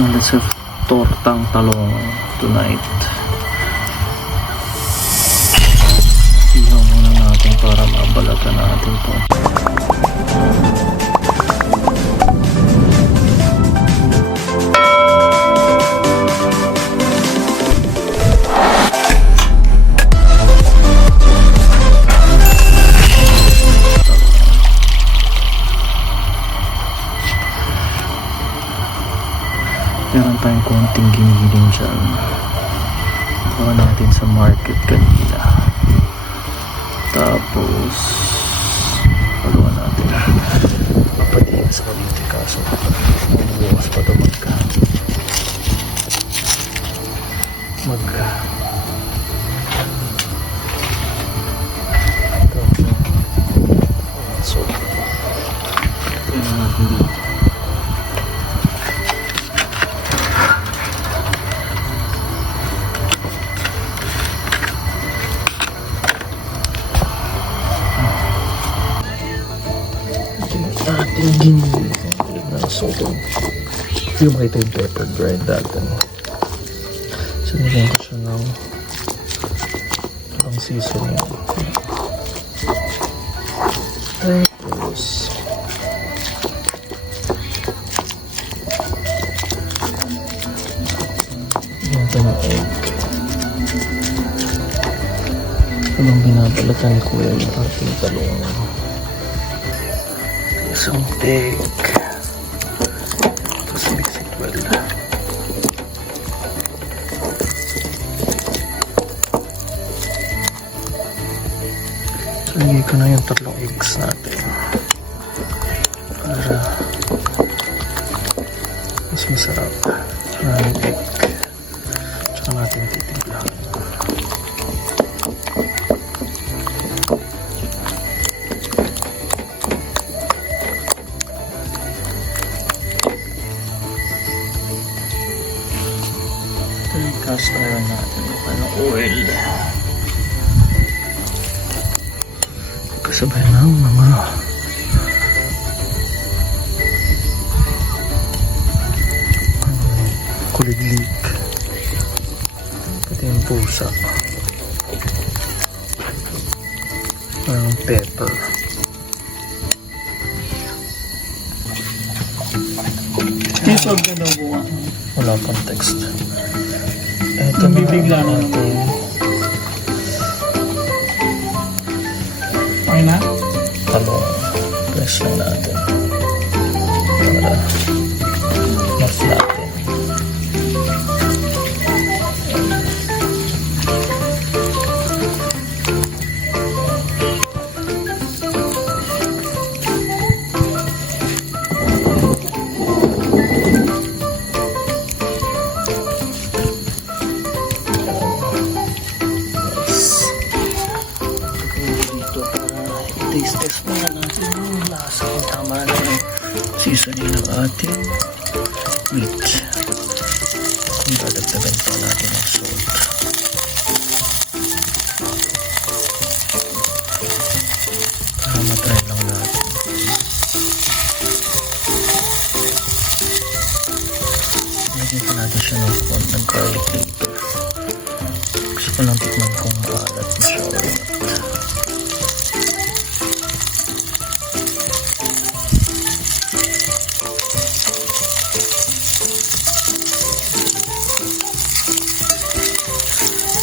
Let's have Tortang Talong tonight. Ihaw muna natin para mabalatan natin to. Meron tayong konting ginigiling dyan. Nakuha natin sa market kanina. Tapos pagawa natin. Papadiyan sa Cavite kaso bukas pa ito so yun na natin dito. Ating giniling na soto. Yung makita yung pepper grind natin. So nilagyan ko siya ng seasoning. Tapos yung ito ng egg. Habang binabalatan ko yung ating talong. Some egg. Let's mix it well. So, lagay ko na yung 3 eggs natin para mas masarap. Maraming egg. Tsaka natin titimplahan. Cast iron natin ng oil kasabay ng mga kuliglig pati yung pusa parang pepper dito ka daw buwan wala pang text. Ito nabibigla na natin. Okay na? Talong. Press lang natin. Para ma-flatten. Taste muna natin yung lasa kung tama na yung seasoning ng ating meat. Kung dadagdagan pa natin ng salt. Para matry lang natin. Lagyan pa natin siya ng garlic paper. Gusto ko lang tikman kung maalat na siya or not.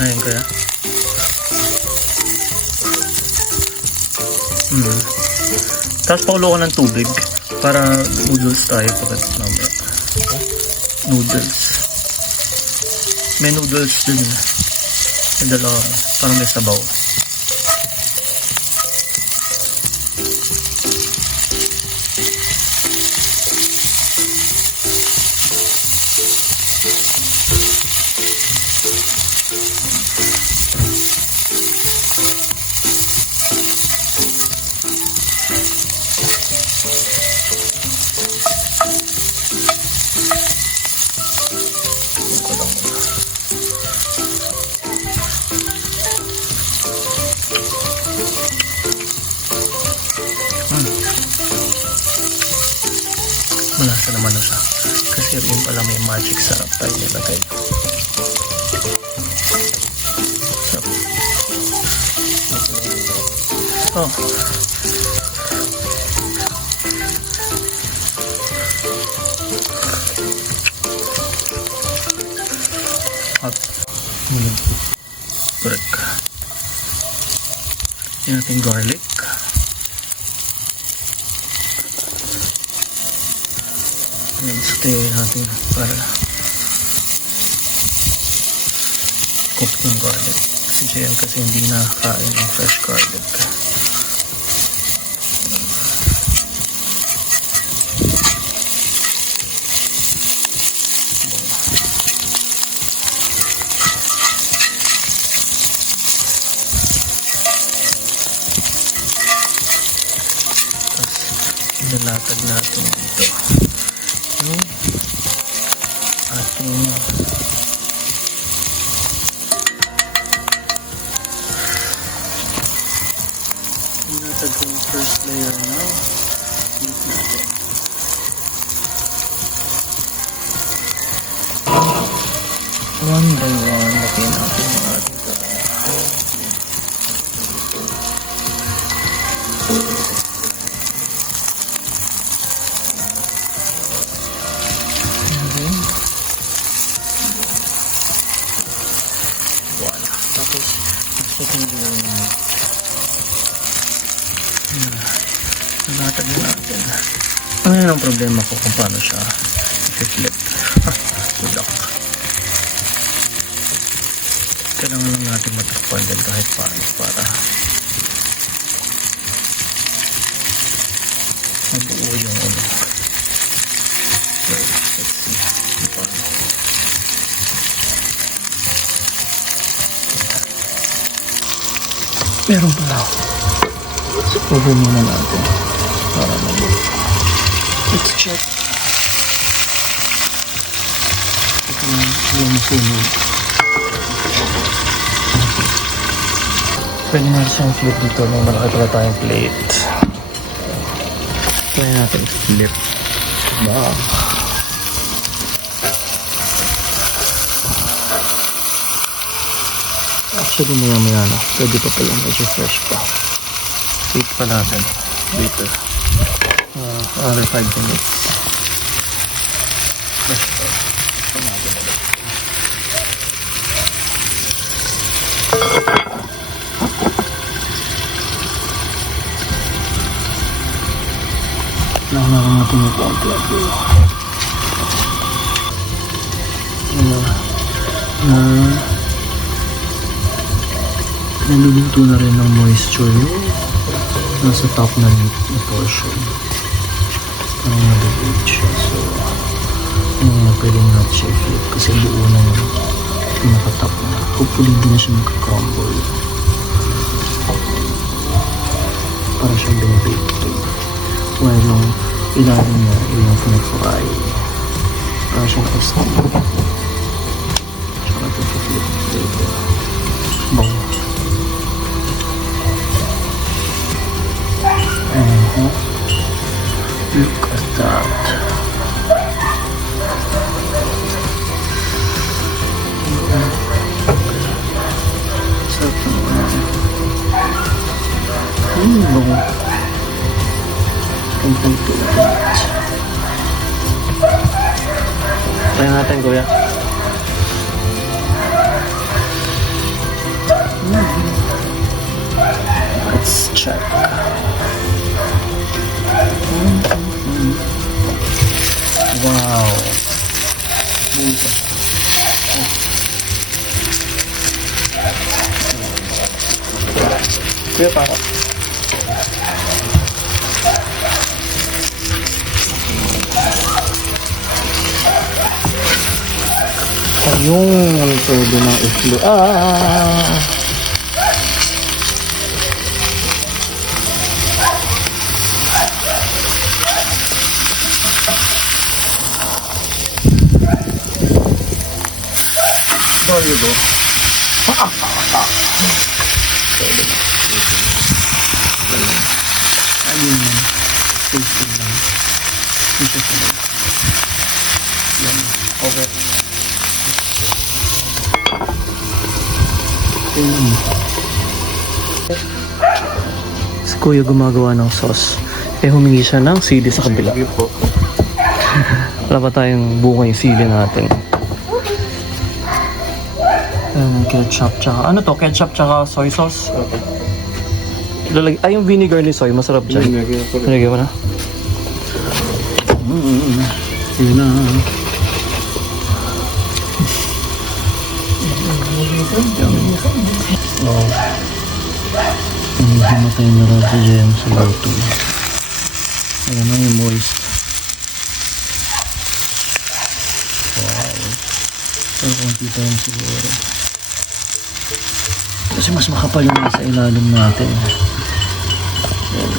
Ayun kaya. Tapos paulo ko ng tubig para noodles tayo pagkat mamaya. Noodles. May noodles din. May dalawa. Parang may sabaw. siya. Kasi rin pala may magic sarap tayo nilagay. Sarap. Oh. Hot. Correct. Yan natin garlic. Ayan, stay natin para cook ng garlic. Si JM kasi hindi nakakain ng fresh garlic. Nilatag natin dito yung ating nilatag yung first layer na heat natin. One by one lagyan natin yung ating natag natin. Ano yun ang problema ko kung paano siya i-flip. Good luck. Kailangan lang natin matakpan din kahit paano para mabuo yung ulo. Let's see kung paano. Meron pala. Cover muna natin para mabuo. Let's check. Ito yung masunog. Pwede na siyang flip dito nung malaki pala tayong plate. Pwede natin flip. Wow. Actually maya na. Pwede pa pala medyo fresh pa. Wait pa natin. Later. Another 5 minutes. Fresh pa. Nakalakan natin yung konti. Naluluto na rin ng moisture yung nasa top na meat na portion. Parang nag-age siya. So, pwede na siya i-flip kasi buo na yung pinaka-top na. Hopefully hindi na siya magka-crumble. Para siyang binibake. While yung ilalim niya yung pinag-fry. Para siyang naka-steam. Tsaka natin i-flip later. Bong. Look at that. Sarap naman. Bango. Try natin, kuya. Let's check. Wow. Kuya, para. Ayun, pwede na i-flo. There you go. Ayun. Tasting lang. Ito sa Okay. Si Kuya gumagawa ng sauce. Humingi siya ng sili sa kabila. Sige po. Wala pa tayong buka yung sili natin. Ketchup tsaka... Ano to? Ketchup tsaka soy sauce? Okay. Yung vinegar ni soy, masarap dyan. Nalagyan mo na? Yun na. Oo. Himatay na radyo dyan sa luto. Ayan na yung moist. Wow. Pero konti pa yun siguro. Kasi mas makapal yung nasa ilalim natin. Ayan.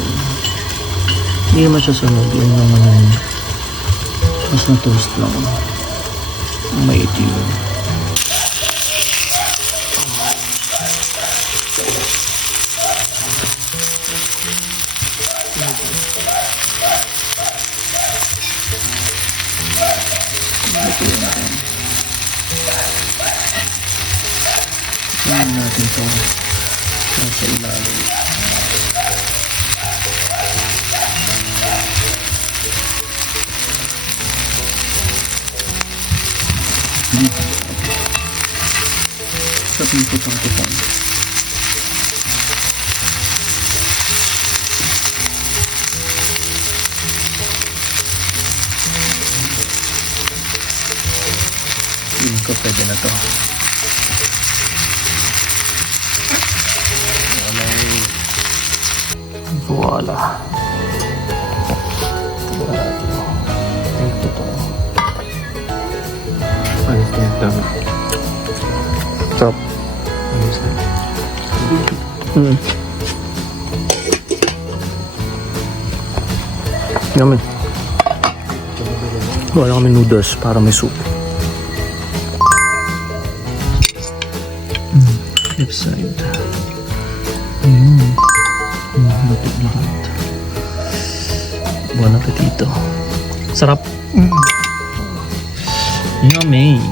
Hindi naman siya sunog. Yung naman yun. Mas na toast lang. May itim. Tingnan natin ito sa ilalim. Sa pinto-pinto. Tingin ko pwede na to. Voila. Ito to. Ayos na yung dami. Sarap. Ayos na. Yummy. Wala kami noodles para may soup. Left side. Lapit-lapit. Buon appetito. Sarap. Yummy.